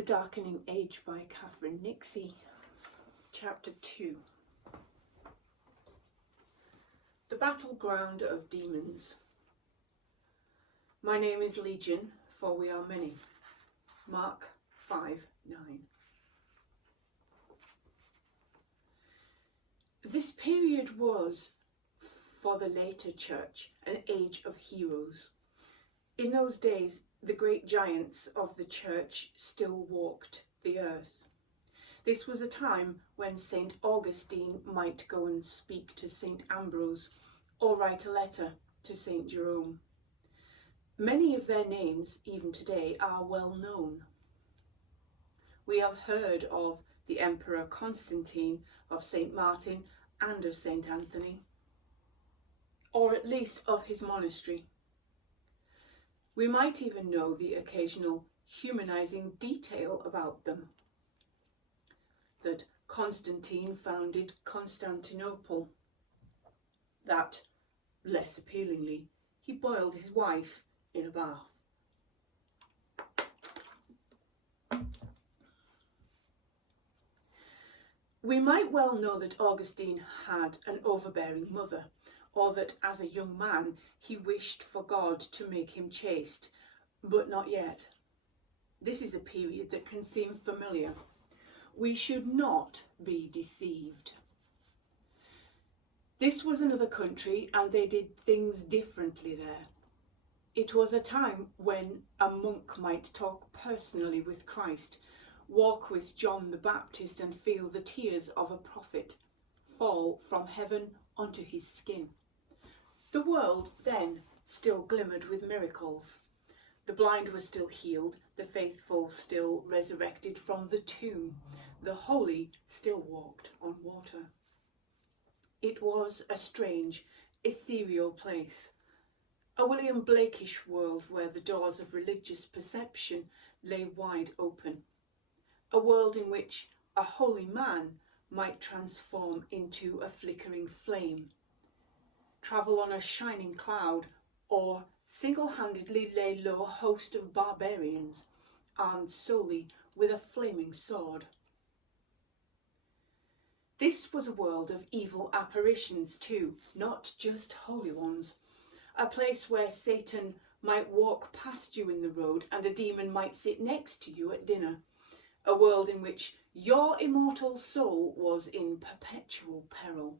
The Darkening Age by Catherine Nixey, Chapter 2. The Battleground of Demons. My name is Legion, for we are many. Mark 5:9. This period was, for the later church, an age of heroes. In those days, the great giants of the church still walked the earth. This was a time when St. Augustine might go and speak to St. Ambrose or write a letter to St. Jerome. Many of their names, even today, are well known. We have heard of the Emperor Constantine, of St. Martin and of St. Anthony, or at least of his monastery. We might even know the occasional humanizing detail about them. That Constantine founded Constantinople. That, less appealingly, he boiled his wife in a bath. We might well know that Augustine had an overbearing mother, or that as a young man he wished for God to make him chaste, but not yet. This is a period that can seem familiar. We should not be deceived. This was another country, and they did things differently there. It was a time when a monk might talk personally with Christ, walk with John the Baptist, and feel the tears of a prophet fall from heaven onto his skin. The world then still glimmered with miracles. The blind were still healed, the faithful still resurrected from the tomb, the holy still walked on water. It was a strange, ethereal place, a William Blakeish world where the doors of religious perception lay wide open, a world in which a holy man might transform into a flickering flame, travel on a shining cloud, or single-handedly lay low a host of barbarians, armed solely with a flaming sword. This was a world of evil apparitions too, not just holy ones, a place where Satan might walk past you in the road and a demon might sit next to you at dinner, a world in which your immortal soul was in perpetual peril.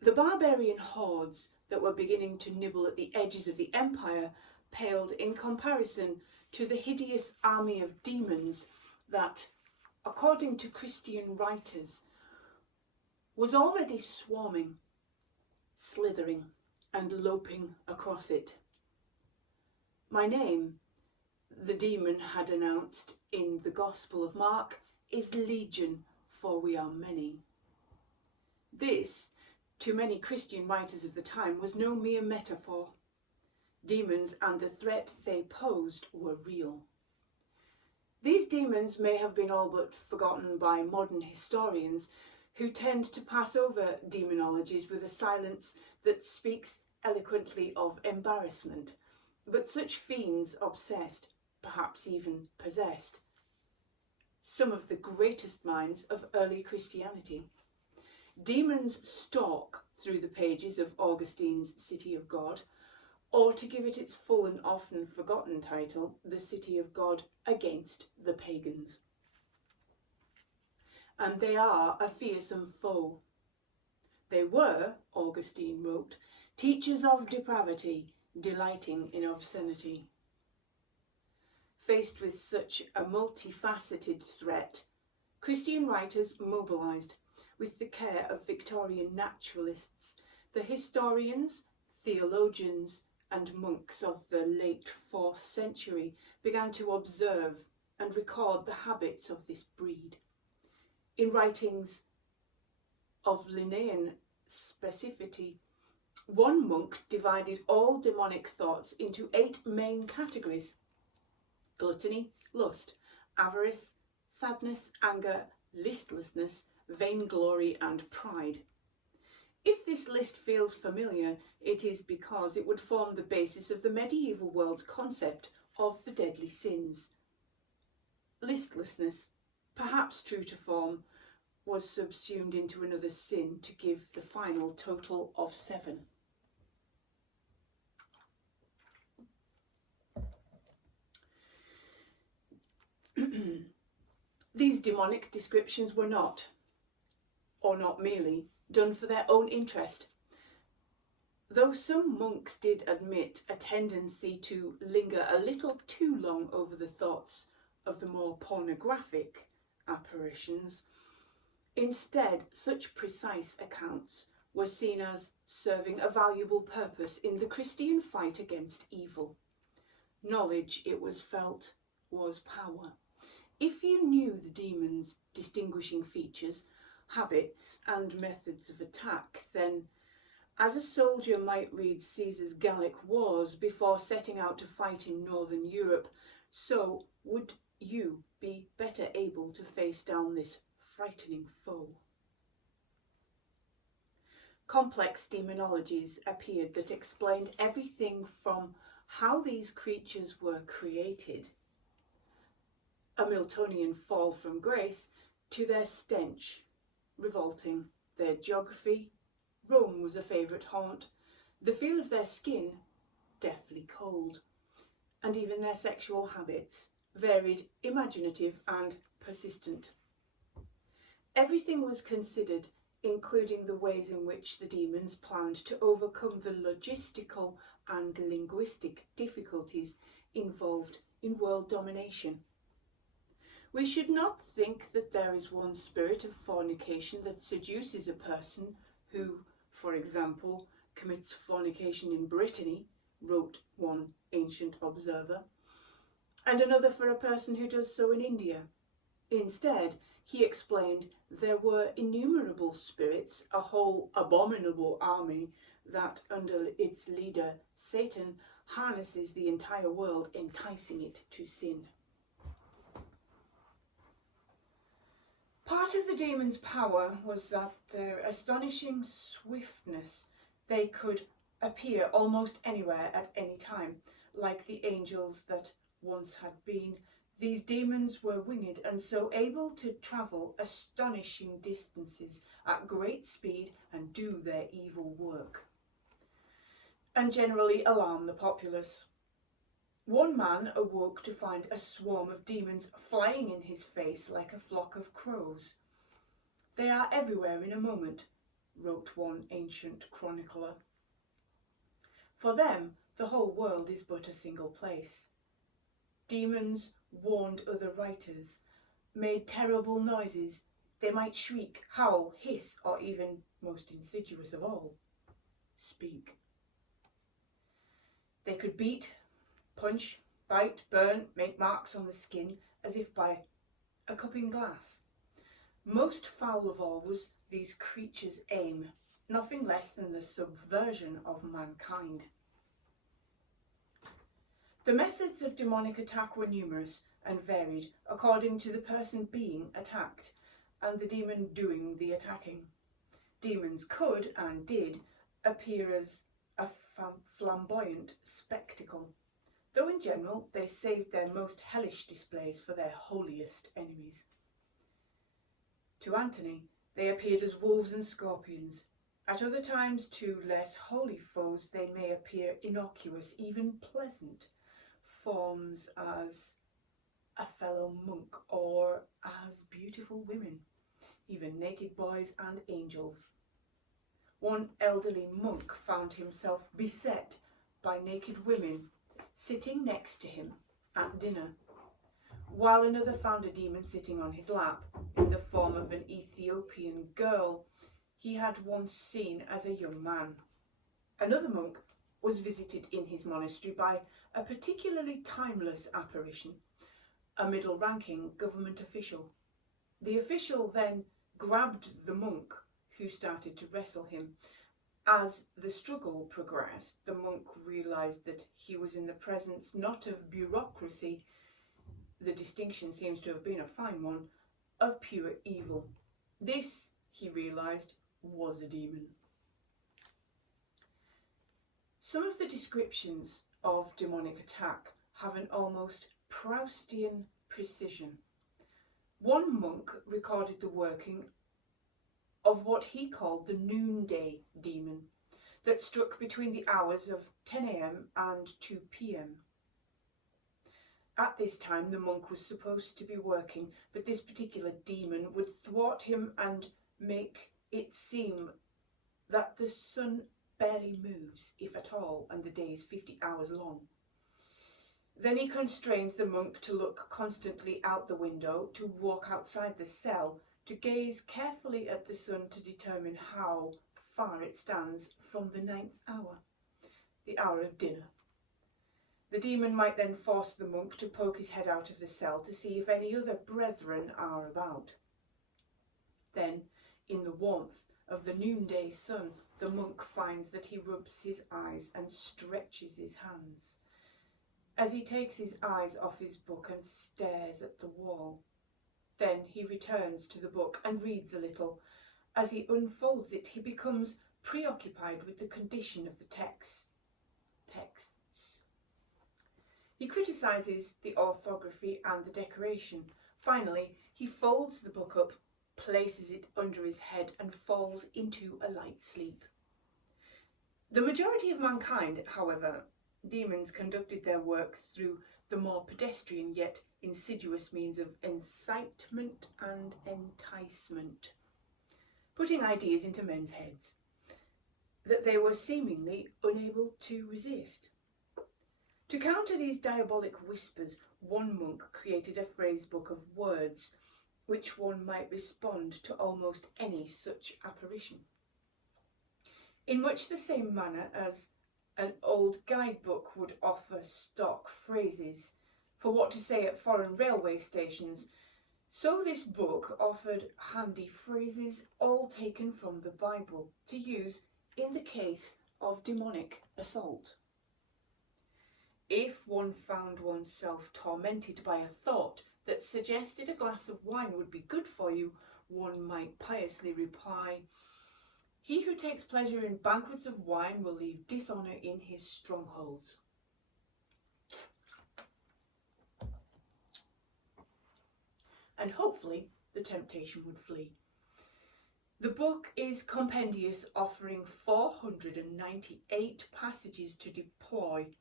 The barbarian hordes that were beginning to nibble at the edges of the empire paled in comparison to the hideous army of demons that, according to Christian writers, was already swarming, slithering and loping across it. My name, the demon had announced in the Gospel of Mark, is Legion, for we are many. This, to many Christian writers of the time, was no mere metaphor. Demons and the threat they posed were real. These demons may have been all but forgotten by modern historians, who tend to pass over demonologies with a silence that speaks eloquently of embarrassment, but such fiends obsessed, perhaps even possessed, some of the greatest minds of early Christianity. Demons stalk through the pages of Augustine's City of God, or to give it its full and often forgotten title, the City of God against the pagans. And they are a fearsome foe. They were, Augustine wrote, teachers of depravity, delighting in obscenity. Faced with such a multifaceted threat, Christian writers mobilised, with the care of Victorian naturalists, the historians, theologians and monks of the late 4th century began to observe and record the habits of this breed. In writings of Linnaean specificity, one monk divided all demonic thoughts into 8 main categories: gluttony, lust, avarice, sadness, anger, listlessness, vainglory and pride. If this list feels familiar, it is because it would form the basis of the medieval world's concept of the deadly sins. listlessness, perhaps true to form, was subsumed into another sin to give the final total of 7. These demonic descriptions were not, or not merely, done for their own interest. Though some monks did admit a tendency to linger a little too long over the thoughts of the more pornographic apparitions, instead such precise accounts were seen as serving a valuable purpose in the Christian fight against evil. Knowledge, it was felt, was power. If you knew the demon's distinguishing features, habits and methods of attack, then, as a soldier might read Caesar's Gallic Wars before setting out to fight in Northern Europe, so would you be better able to face down this frightening foe. Complex demonologies appeared that explained everything from how these creatures were created, a Miltonian fall from grace, to their stench, revolting, their geography, Rome was a favourite haunt, the feel of their skin, deathly cold, and even their sexual habits, varied, imaginative and persistent. Everything was considered, including the ways in which the demons planned to overcome the logistical and linguistic difficulties involved in world domination. We should not think that there is one spirit of fornication that seduces a person who, for example, commits fornication in Brittany, wrote one ancient observer, and another for a person who does so in India. Instead, he explained there were innumerable spirits, a whole abominable army that, under its leader, Satan, harnesses the entire world, enticing it to sin. Part of the demons' power was that their astonishing swiftness. They could appear almost anywhere at any time, like the angels that once had been. These demons were winged and so able to travel astonishing distances at great speed and do their evil work, and generally alarm the populace. One man awoke to find a swarm of demons flying in his face like a flock of crows. They are everywhere in a moment, wrote one ancient chronicler. For them, the whole world is but a single place. Demons warned other writers, made terrible noises. They might shriek, howl, hiss, or even, most insidious of all, speak. They could beat, punch, bite, burn, make marks on the skin as if by a cupping glass. Most foul of all was these creatures' aim, nothing less than the subversion of mankind. The methods of demonic attack were numerous and varied according to the person being attacked and the demon doing the attacking. Demons could, and did, appear as a flamboyant spectacle, though in general they saved their most hellish displays for their holiest enemies. To Antony, they appeared as wolves and scorpions. At other times, to less holy foes, they may appear innocuous, even pleasant, forms as a fellow monk or as beautiful women, even naked boys and angels. One elderly monk found himself beset by naked women sitting next to him at dinner, while another found a demon sitting on his lap in the form of an Ethiopian girl he had once seen as a young man. Another monk was visited in his monastery by a particularly timeless apparition, a middle-ranking government official. The official then grabbed the monk, who started to wrestle him. As the struggle progressed, the monk realised that he was in the presence not of bureaucracy, the distinction seems to have been a fine one, of pure evil. This, he realised, was a demon. Some of the descriptions of demonic attack have an almost Proustian precision. One monk recorded the working of what he called the noonday demon that struck between the hours of 10 a.m. and 2 p.m. At this time the monk was supposed to be working, but this particular demon would thwart him and make it seem that the sun barely moves, if at all, and the day is 50 hours long. Then he constrains the monk to look constantly out the window, to walk outside the cell, to gaze carefully at the sun to determine how far it stands from the 9th hour, the hour of dinner. The demon might then force the monk to poke his head out of the cell to see if any other brethren are about. Then, in the warmth of the noonday sun, the monk finds that he rubs his eyes and stretches his hands. As he takes his eyes off his book and stares at the wall, then he returns to the book and reads a little. As he unfolds it, he becomes preoccupied with the condition of the texts. He criticises the orthography and the decoration. Finally, he folds the book up, places it under his head and falls into a light sleep. The majority of mankind, however, demons conducted their work through the more pedestrian yet insidious means of incitement and enticement, putting ideas into men's heads that they were seemingly unable to resist. To counter these diabolic whispers, one monk created a phrase book of words which one might respond to almost any such apparition. In much the same manner as an old guidebook would offer stock phrases for what to say at foreign railway stations, so this book offered handy phrases all taken from the Bible to use in the case of demonic assault. If one found oneself tormented by a thought that suggested a glass of wine would be good for you, one might piously reply, "He who takes pleasure in banquets of wine will leave dishonour in his strongholds." And hopefully the temptation would flee. The book is compendious, offering 498 passages to deploy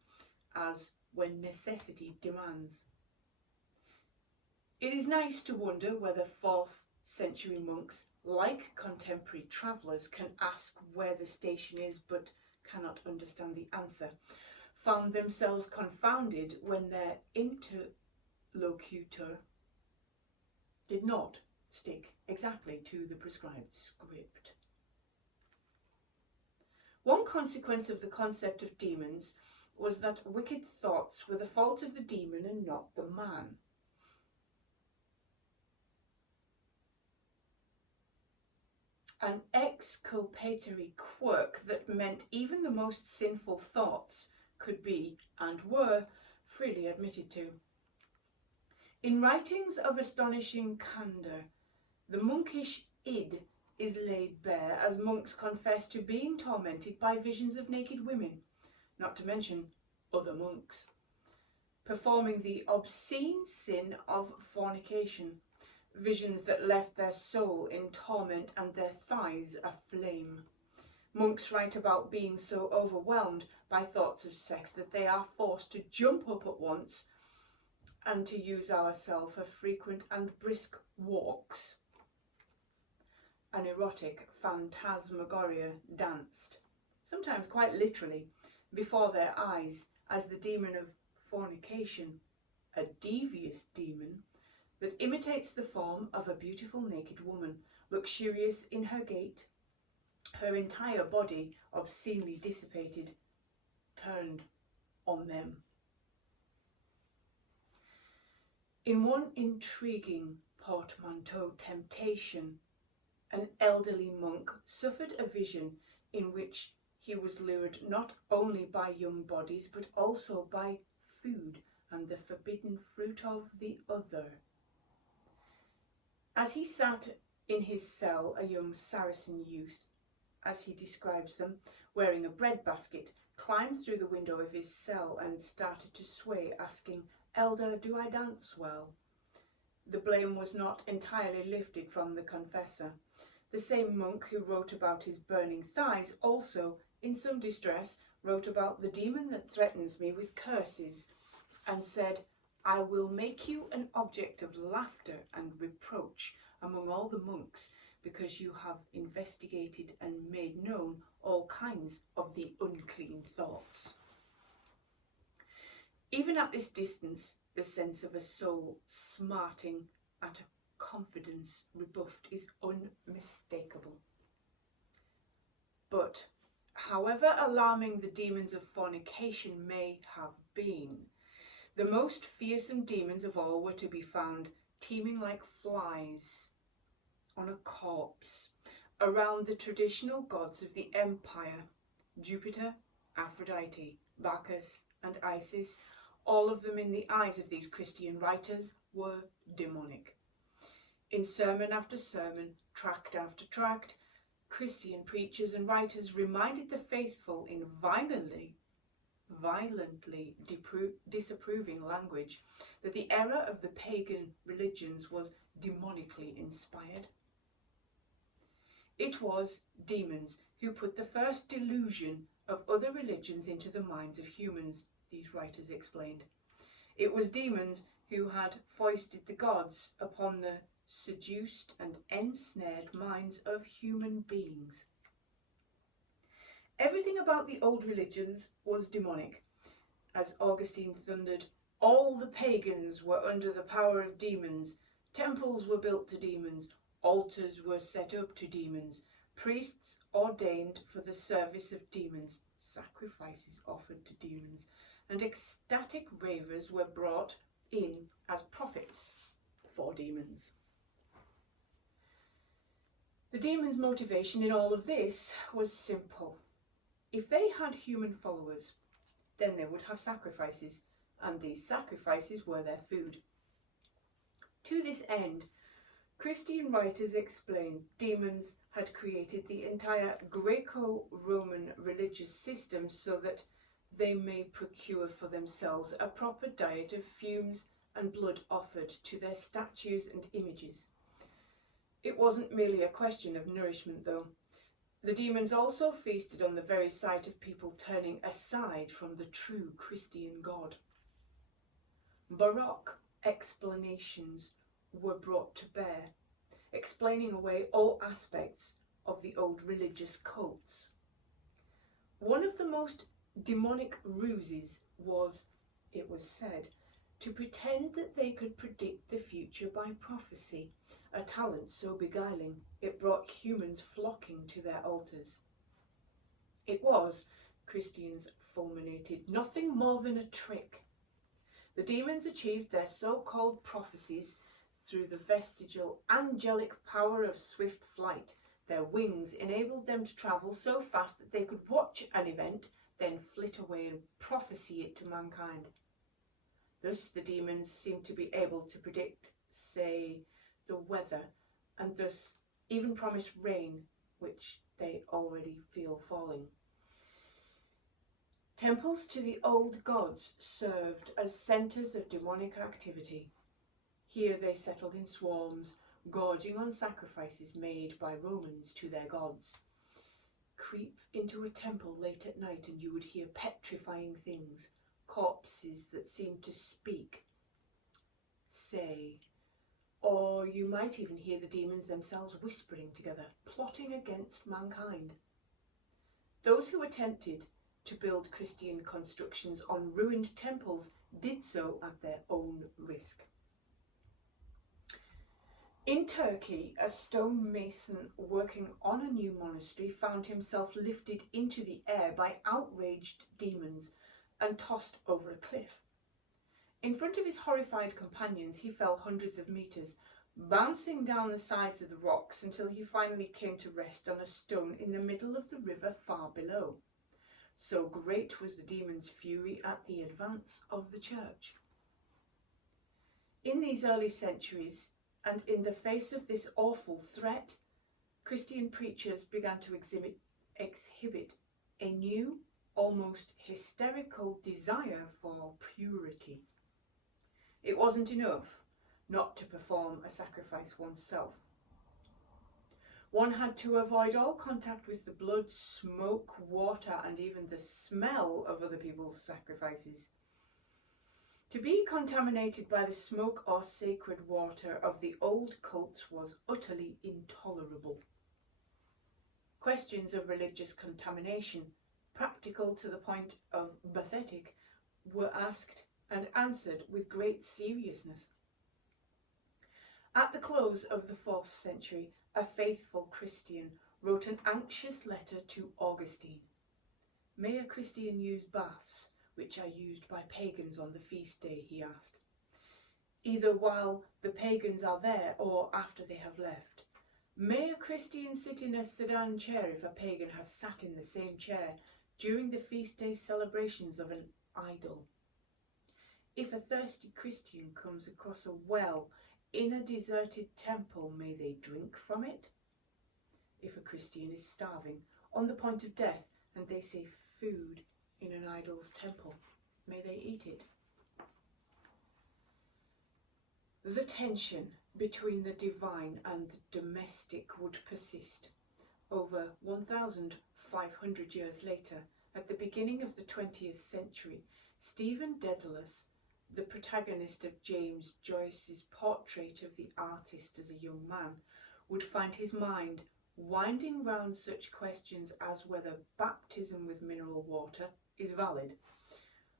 as when necessity demands. It is nice to wonder whether 4th century monks, like contemporary travellers, can ask where the station is but cannot understand the answer, found themselves confounded when their interlocutor did not stick exactly to the prescribed script. One consequence of the concept of demons was that wicked thoughts were the fault of the demon and not the man. An exculpatory quirk that meant even the most sinful thoughts could be, and were, freely admitted to. In writings of astonishing candour, the monkish id is laid bare as monks confess to being tormented by visions of naked women, not to mention other monks, performing the obscene sin of fornication, visions that left their soul in torment and their thighs aflame. Monks write about being so overwhelmed by thoughts of sex that they are forced to jump up at once and to use ourselves for frequent and brisk walks. An erotic phantasmagoria danced, sometimes quite literally, before their eyes as the demon of fornication, a devious demon that imitates the form of a beautiful naked woman, luxurious in her gait, her entire body obscenely dissipated, turned on them. In one intriguing portmanteau temptation, an elderly monk suffered a vision in which he was lured not only by young bodies but also by food and the forbidden fruit of the other. As he sat in his cell, a young Saracen youth, as he describes them, wearing a bread basket, climbed through the window of his cell and started to sway, asking, "Elder, do I dance well?" the blame was not entirely lifted from the confessor. The same monk who wrote about his burning thighs also, in some distress, wrote about the demon that threatens me with curses, and said, I will make you an object of laughter and reproach among all the monks, because you have investigated and made known all kinds of the unclean thoughts. Even at this distance, the sense of a soul smarting at a confidence rebuffed is unmistakable. But, however alarming the demons of fornication may have been, the most fearsome demons of all were to be found teeming like flies on a corpse around the traditional gods of the empire, Jupiter, Aphrodite, Bacchus, and Isis. All of them, in the eyes of these Christian writers, were demonic. In sermon after sermon, tract after tract, Christian preachers and writers reminded the faithful in violently disapproving language that the error of the pagan religions was demonically inspired. It was demons who put the first delusion of other religions into the minds of humans, these writers explained. It was demons who had foisted the gods upon the seduced and ensnared minds of human beings. Everything about the old religions was demonic. As Augustine thundered, all the pagans were under the power of demons. Temples were built to demons. Altars were set up to demons. Priests ordained for the service of demons. Sacrifices offered to demons. And ecstatic ravers were brought in as prophets for demons. The demons' motivation in all of this was simple. If they had human followers, then they would have sacrifices, and these sacrifices were their food. To this end, Christian writers explain demons had created the entire Greco-Roman religious system so that they may procure for themselves a proper diet of fumes and blood offered to their statues and images. It wasn't merely a question of nourishment, though. The demons also feasted on the very sight of people turning aside from the true Christian God. Baroque explanations were brought to bear, explaining away all aspects of the old religious cults. One of the most demonic ruses was, it was said, to pretend that they could predict the future by prophecy, a talent so beguiling it brought humans flocking to their altars. It was, Christians fulminated, nothing more than a trick. The demons achieved their so-called prophecies through the vestigial angelic power of swift flight. Their wings enabled them to travel so fast that they could watch an event, then flit away and prophesy it to mankind. Thus the demons seemed to be able to predict, say, the weather, and thus even promise rain, which they already feel falling. Temples to the old gods served as centres of demonic activity. Here they settled in swarms, gorging on sacrifices made by Romans to their gods. Creep into a temple late at night and you would hear petrifying things, corpses that seemed to speak, say, or you might even hear the demons themselves whispering together, plotting against mankind. Those who attempted to build Christian constructions on ruined temples did so at their own risk. In Turkey, a stonemason working on a new monastery found himself lifted into the air by outraged demons and tossed over a cliff. In front of his horrified companions, he fell hundreds of meters, bouncing down the sides of the rocks until he finally came to rest on a stone in the middle of the river far below. So great was the demon's fury at the advance of the church. In these early centuries, and in the face of this awful threat, Christian preachers began to exhibit a new, almost hysterical desire for purity. It wasn't enough not to perform a sacrifice oneself. One had to avoid all contact with the blood, smoke, water, and even the smell of other people's sacrifices. To be contaminated by the smoke or sacred water of the old cults was utterly intolerable. Questions of religious contamination, practical to the point of pathetic, were asked and answered with great seriousness. At the close of the 4th century, a faithful Christian wrote an anxious letter to Augustine. "May a Christian use baths which are used by pagans on the feast day?" he asked. "Either while the pagans are there or after they have left. May a Christian sit in a sedan chair if a pagan has sat in the same chair during the feast day celebrations of an idol? If a thirsty Christian comes across a well in a deserted temple, may they drink from it? If a Christian is starving, on the point of death, and they say food in an idol's temple, may they eat it?" The tension between the divine and the domestic would persist. Over 1,500 years later, at the beginning of the 20th century, Stephen Dedalus, the protagonist of James Joyce's portrait of the artist as a young man, would find his mind winding round such questions as whether baptism with mineral water is valid,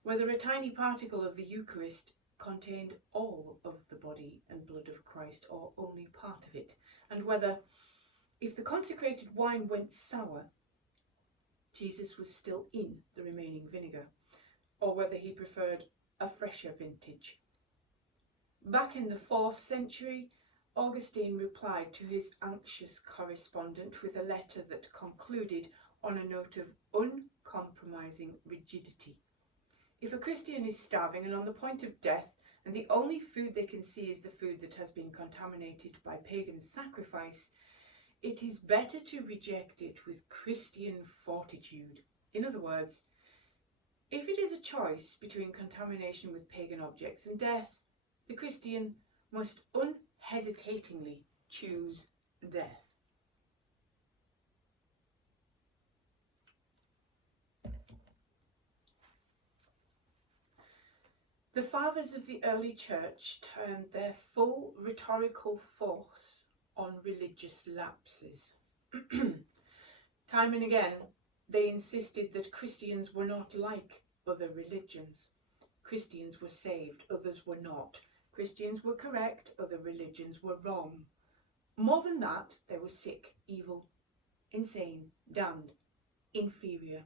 whether a tiny particle of the Eucharist contained all of the body and blood of Christ or only part of it, and whether, if the consecrated wine went sour, Jesus was still in the remaining vinegar, or whether he preferred a fresher vintage. Back in the 4th century, Augustine replied to his anxious correspondent with a letter that concluded on a note of uncompromising rigidity. If a Christian is starving and on the point of death, and the only food they can see is the food that has been contaminated by pagan sacrifice, it is better to reject it with Christian fortitude. In other words, if it is a choice between contamination with pagan objects and death, the Christian must unhesitatingly choose death. The fathers of the early church turned their full rhetorical force on religious lapses. Time and again, they insisted that Christians were not like other religions. Christians were saved, others were not. Christians were correct, other religions were wrong. More than that, they were sick, evil, insane, damned, inferior.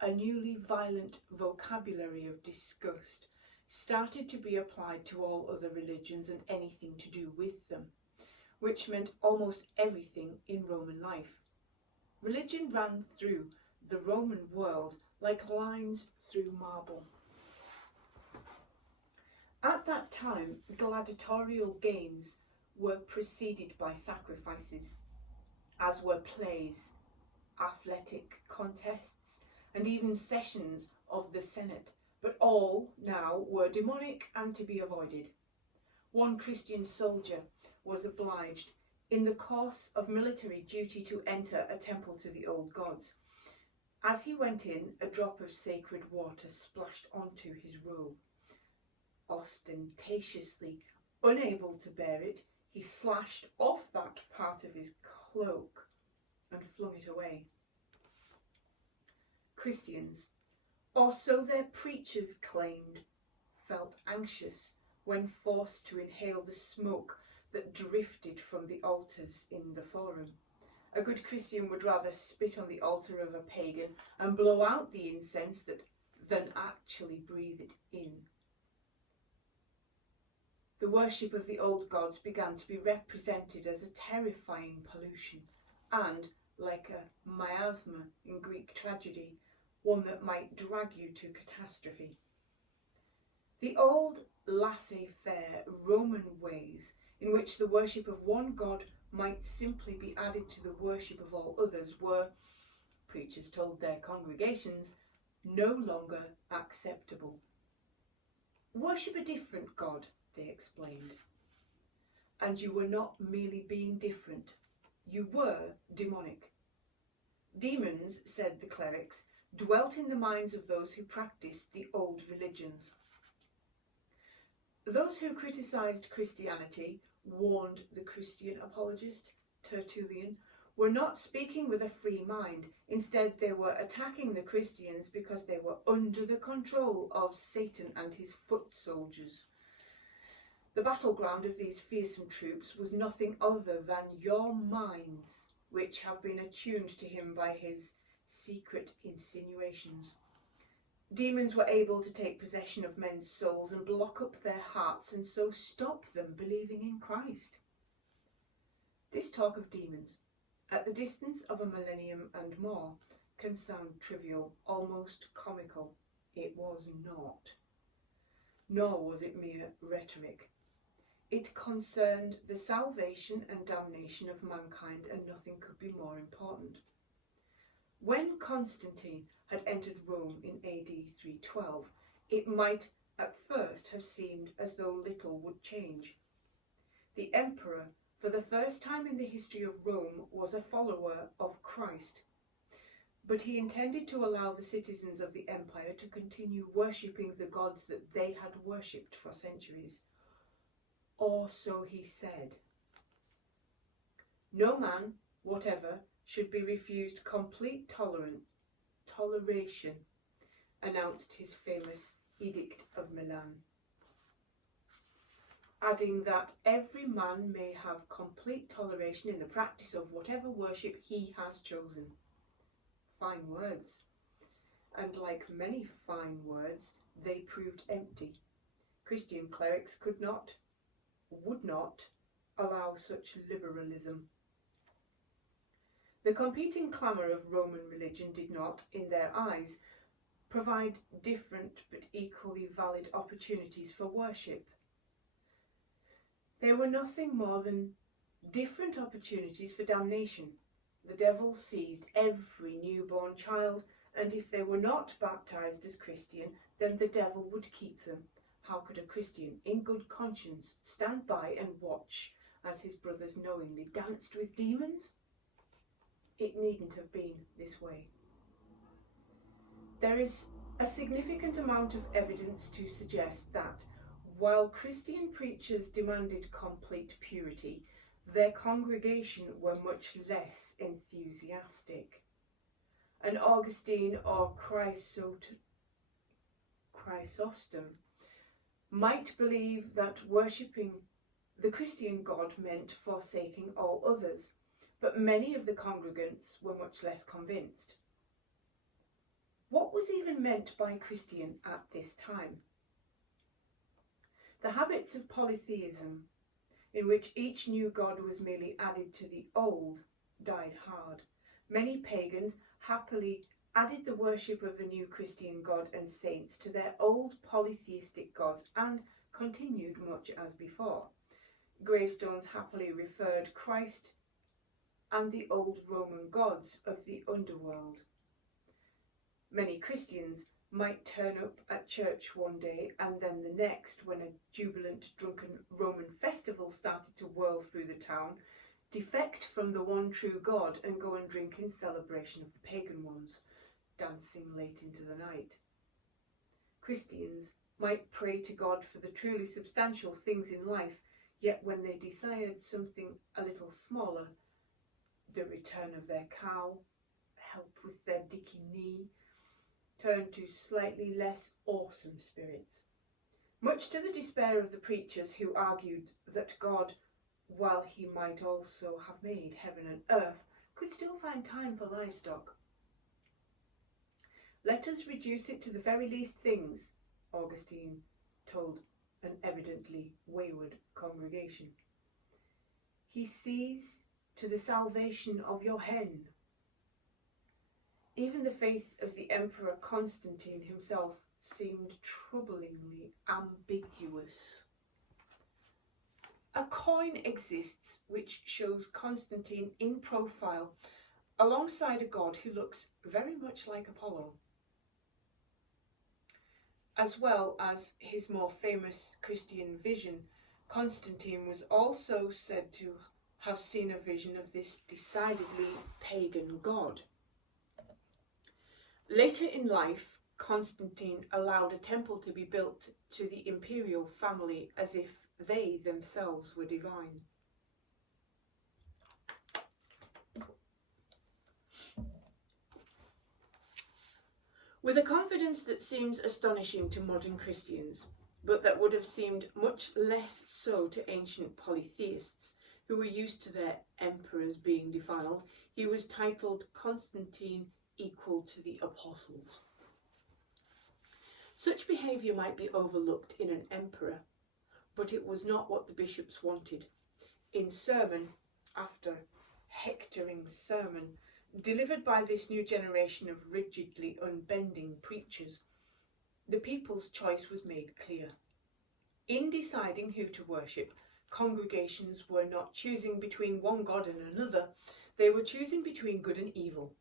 A newly violent vocabulary of disgust started to be applied to all other religions and anything to do with them, which meant almost everything in Roman life. Religion ran through the Roman world like lines through marble. At that time, gladiatorial games were preceded by sacrifices, as were plays, athletic contests, and even sessions of the Senate, but all now were demonic and to be avoided. One Christian soldier was obliged in the course of military duty to enter a temple to the old gods. As he went in, a drop of sacred water splashed onto his robe. Ostentatiously unable to bear it, he slashed off that part of his cloak and flung it away. Christians, or so their preachers claimed, felt anxious when forced to inhale the smoke that drifted from the altars in the forum. A good Christian would rather spit on the altar of a pagan and blow out the incense than actually breathe it in. The worship of the old gods began to be represented as a terrifying pollution and, like a miasma in Greek tragedy, one that might drag you to catastrophe. The old laissez-faire Roman ways in which the worship of one god might simply be added to the worship of all others were, preachers told their congregations, no longer acceptable. Worship a different god, they explained. And you were not merely being different, you were demonic. Demons, said the clerics, dwelt in the minds of those who practiced the old religions. Those who criticised Christianity, warned the Christian apologist, Tertullian, were not speaking with a free mind. Instead, they were attacking the Christians because they were under the control of Satan and his foot soldiers. The battleground of these fearsome troops was nothing other than your minds, which have been attuned to him by his secret insinuations. Demons were able to take possession of men's souls and block up their hearts and so stop them believing in Christ. This talk of demons, at the distance of a millennium and more, can sound trivial, almost comical. It was not. Nor was it mere rhetoric. It concerned the salvation and damnation of mankind, and nothing could be more important. When Constantine had entered Rome in AD 312, it might at first have seemed as though little would change. The emperor, for the first time in the history of Rome, was a follower of Christ, but he intended to allow the citizens of the empire to continue worshipping the gods that they had worshipped for centuries. Or so he said. No man, whatever, should be refused complete toleration, announced his famous Edict of Milan, adding that every man may have complete toleration in the practice of whatever worship he has chosen. Fine words. And like many fine words, they proved empty. Christian clerics would not allow such liberalism. The competing clamour of Roman religion did not, in their eyes, provide different but equally valid opportunities for worship. They were nothing more than different opportunities for damnation. The devil seized every newborn child, and if they were not baptised as Christian, then the devil would keep them. How could a Christian, in good conscience, stand by and watch as his brothers knowingly danced with demons? It needn't have been this way. There is a significant amount of evidence to suggest that, while Christian preachers demanded complete purity, their congregation were much less enthusiastic. An Augustine or Chrysostom might believe that worshipping the Christian God meant forsaking all others, but many of the congregants were much less convinced. What was even meant by Christian at this time? The habits of polytheism, in which each new god was merely added to the old, died hard. Many pagans happily added the worship of the new Christian god and saints to their old polytheistic gods and continued much as before. Gravestones happily referred Christ and the old Roman gods of the underworld. Many Christians might turn up at church one day and then the next, when a jubilant, drunken Roman festival started to whirl through the town, defect from the one true God and go and drink in celebration of the pagan ones, dancing late into the night. Christians might pray to God for the truly substantial things in life, yet when they desired something a little smaller, the return of their cow, help with their dicky knee, turned to slightly less awesome spirits. Much to the despair of the preachers who argued that God, while he might also have made heaven and earth, could still find time for livestock. Let us reduce it to the very least things, Augustine told an evidently wayward congregation. He sees to the salvation of your hen. Even the faith of the Emperor Constantine himself seemed troublingly ambiguous. A coin exists which shows Constantine in profile alongside a god who looks very much like Apollo. As well as his more famous Christian vision, Constantine was also said to have seen a vision of this decidedly pagan god. Later in life, Constantine allowed a temple to be built to the imperial family as if they themselves were divine. With a confidence that seems astonishing to modern Christians, but that would have seemed much less so to ancient polytheists who were used to their emperors being defiled, he was titled Constantine equal to the apostles. Such behaviour might be overlooked in an emperor, but it was not what the bishops wanted. In sermon after hectoring sermon, delivered by this new generation of rigidly unbending preachers, the people's choice was made clear. In deciding who to worship, congregations were not choosing between one God and another, they were choosing between good and evil,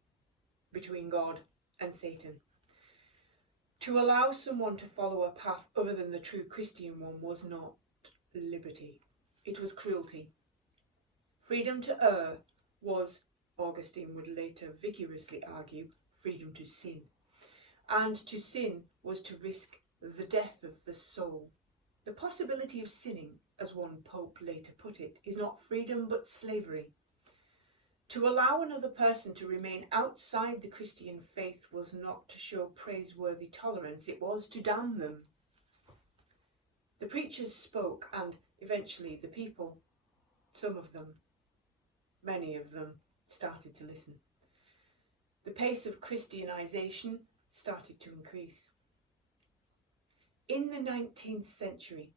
between God and Satan. To allow someone to follow a path other than the true Christian one was not liberty, it was cruelty. Freedom to err was, Augustine would later vigorously argue, freedom to sin. And to sin was to risk the death of the soul. The possibility of sinning, as one pope later put it, is not freedom but slavery. To allow another person to remain outside the Christian faith was not to show praiseworthy tolerance, it was to damn them. The preachers spoke, and eventually the people, some of them, many of them, started to listen. The pace of Christianization started to increase. In the 19th century,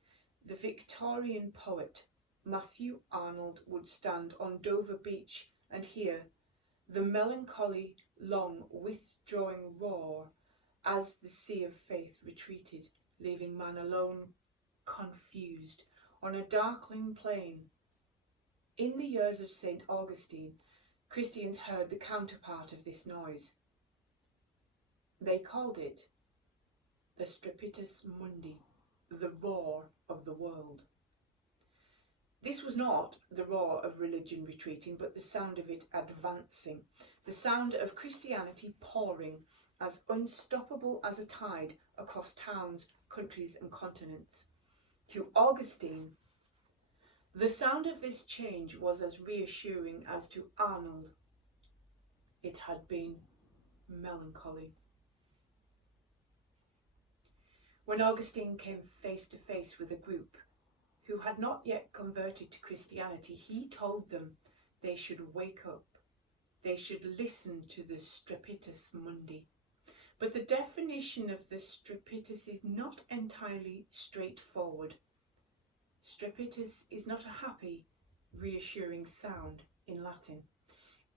the Victorian poet Matthew Arnold would stand on Dover Beach and hear the melancholy, long, withdrawing roar as the sea of faith retreated, leaving man alone, confused, on a darkling plain. In the years of St. Augustine, Christians heard the counterpart of this noise. They called it the Strepitus Mundi, the roar of the world. This was not the roar of religion retreating, but the sound of it advancing, the sound of Christianity pouring, as unstoppable as a tide, across towns, countries and continents. To Augustine, the sound of this change was as reassuring as to Arnold. It had been melancholy. When Augustine came face to face with a group who had not yet converted to Christianity, he told them they should wake up. They should listen to the Strepitus Mundi. But the definition of the Strepitus is not entirely straightforward. Strepitus is not a happy, reassuring sound in Latin.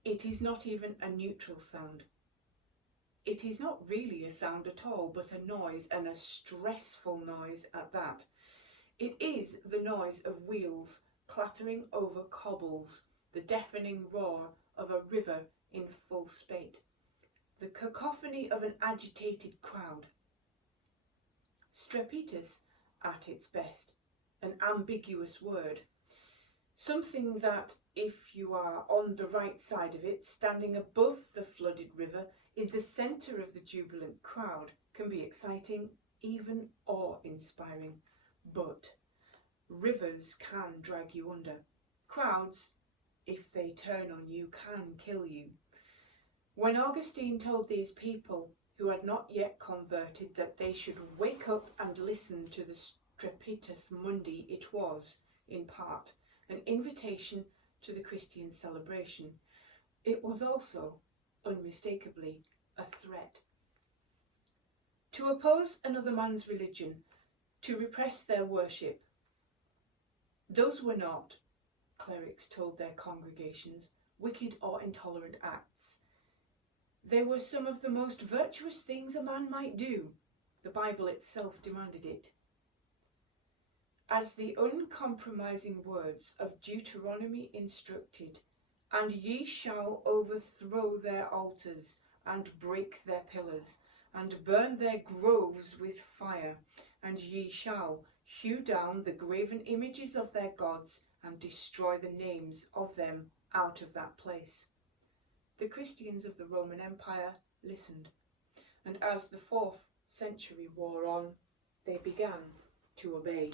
It is not even a neutral sound. It is not really a sound at all, but a noise, and a stressful noise at that. It is the noise of wheels clattering over cobbles, the deafening roar of a river in full spate, the cacophony of an agitated crowd. Strepitus, at its best, an ambiguous word, something that, if you are on the right side of it, standing above the flooded river, in the centre of the jubilant crowd, can be exciting, even awe-inspiring. But rivers can drag you under. Crowds, if they turn on you, can kill you. When Augustine told these people who had not yet converted that they should wake up and listen to the Strepitus Mundi, it was, in part, an invitation to the Christian celebration. It was also, unmistakably, a threat. To oppose another man's religion, to repress their worship, those were not, clerics told their congregations, wicked or intolerant acts. They were some of the most virtuous things a man might do. The Bible itself demanded it. As the uncompromising words of Deuteronomy instructed, "And ye shall overthrow their altars, and break their pillars, and burn their groves with fire, and ye shall hew down the graven images of their gods, and destroy the names of them out of that place. The Christians of the Roman Empire listened, and as the 4th century wore on, they began to obey.